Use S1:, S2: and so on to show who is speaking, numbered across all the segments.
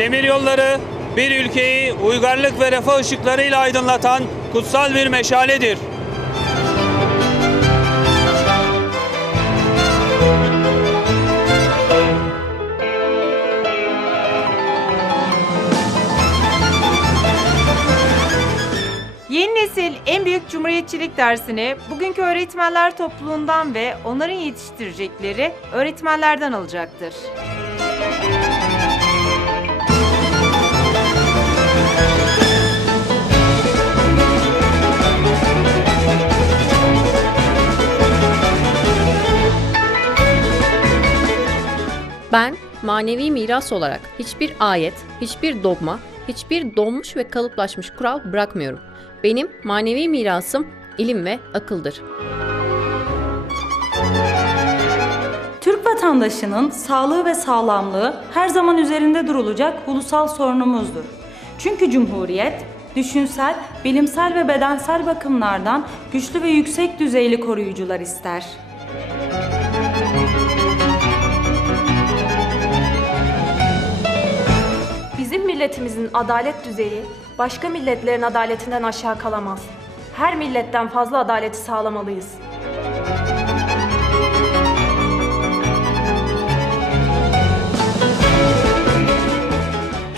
S1: demiryolları bir ülkeyi uygarlık ve refah ışıklarıyla aydınlatan kutsal bir meşaledir.
S2: Yeni nesil en büyük cumhuriyetçilik dersini bugünkü öğretmenler topluluğundan ve onların yetiştirecekleri öğretmenlerden alacaktır.
S3: Manevi miras olarak hiçbir ayet, hiçbir dogma, hiçbir donmuş ve kalıplaşmış kural bırakmıyorum. Benim manevi mirasım ilim ve akıldır.
S4: Türk vatandaşının sağlığı ve sağlamlığı her zaman üzerinde durulacak ulusal sorunumuzdur. Çünkü Cumhuriyet, düşünsel, bilimsel ve bedensel bakımlardan güçlü ve yüksek düzeyli koruyucular ister.
S5: Bizim milletimizin adalet düzeyi başka milletlerin adaletinden aşağı kalamaz. Her milletten fazla adaleti sağlamalıyız.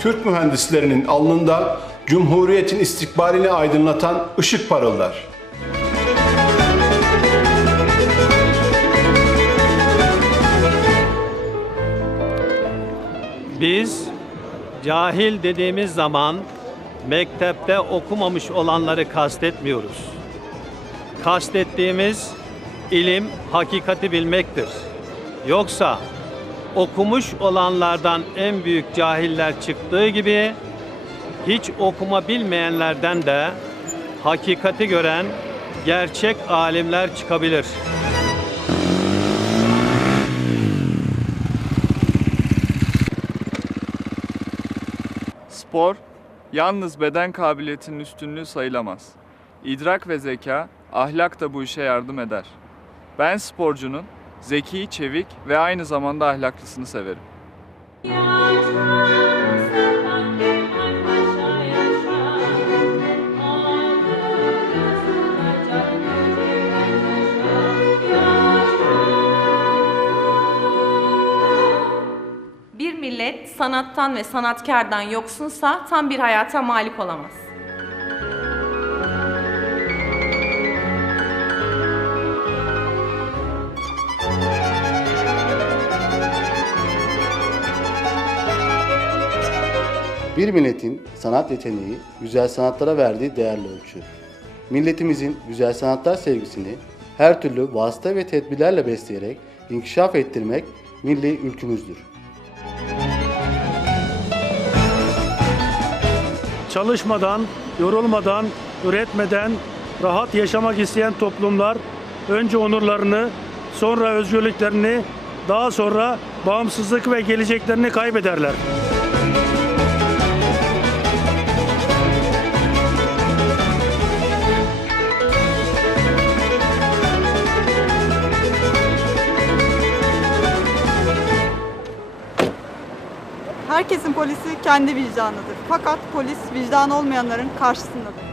S6: Türk mühendislerinin alnında Cumhuriyet'in istikbalini aydınlatan ışık parıldar.
S7: Biz cahil dediğimiz zaman mektepte okumamış olanları kastetmiyoruz. Kastettiğimiz ilim hakikati bilmektir. Yoksa okumuş olanlardan en büyük cahiller çıktığı gibi hiç okuma bilmeyenlerden de hakikati gören gerçek alimler çıkabilir.
S8: Spor, yalnız beden kabiliyetinin üstünlüğü sayılamaz. İdrak ve zeka, ahlak da bu işe yardım eder. Ben sporcunun zeki, çevik ve aynı zamanda ahlaklısını severim.
S9: Bir sanattan ve sanatkardan yoksunsa tam bir hayata malik olamaz.
S10: Bir milletin sanat yeteneği, güzel sanatlara verdiği değerli ölçü. Milletimizin güzel sanatlar sevgisini her türlü vasıta ve tedbirlerle besleyerek inkişaf ettirmek milli ülkümüzdür.
S11: Çalışmadan, yorulmadan, üretmeden rahat yaşamak isteyen toplumlar önce onurlarını, sonra özgürlüklerini, daha sonra bağımsızlık ve geleceklerini kaybederler.
S12: Herkesin polisi kendi vicdanıdır. Fakat polis vicdan olmayanların karşısındadır.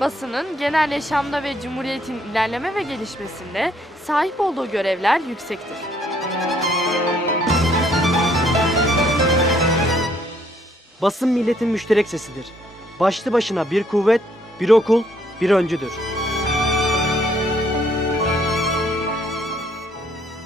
S5: Basının genel yaşamda ve cumhuriyetin ilerleme ve gelişmesinde sahip olduğu görevler yüksektir.
S13: Basın milletin müşterek sesidir. Başlı başına bir kuvvet, bir okul, bir öncüdür.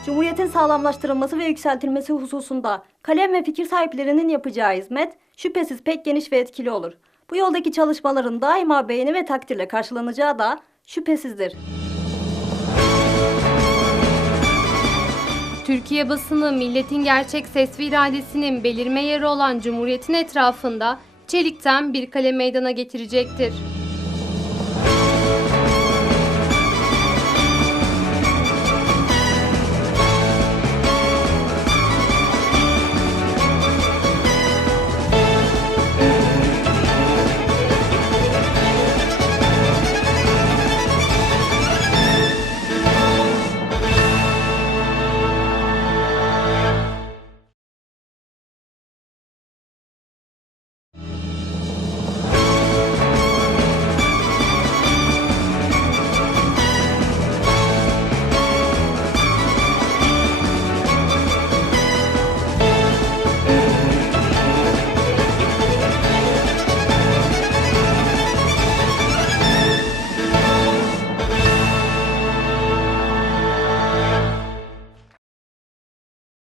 S14: Cumhuriyetin sağlamlaştırılması ve yükseltilmesi hususunda kalem ve fikir sahiplerinin yapacağı hizmet şüphesiz pek geniş ve etkili olur. Bu yoldaki çalışmaların daima beğeni ve takdirle karşılanacağı da şüphesizdir.
S15: Türkiye basını milletin gerçek ses ve iradesinin belirme yeri olan Cumhuriyet'in etrafında çelikten bir kale meydana getirecektir.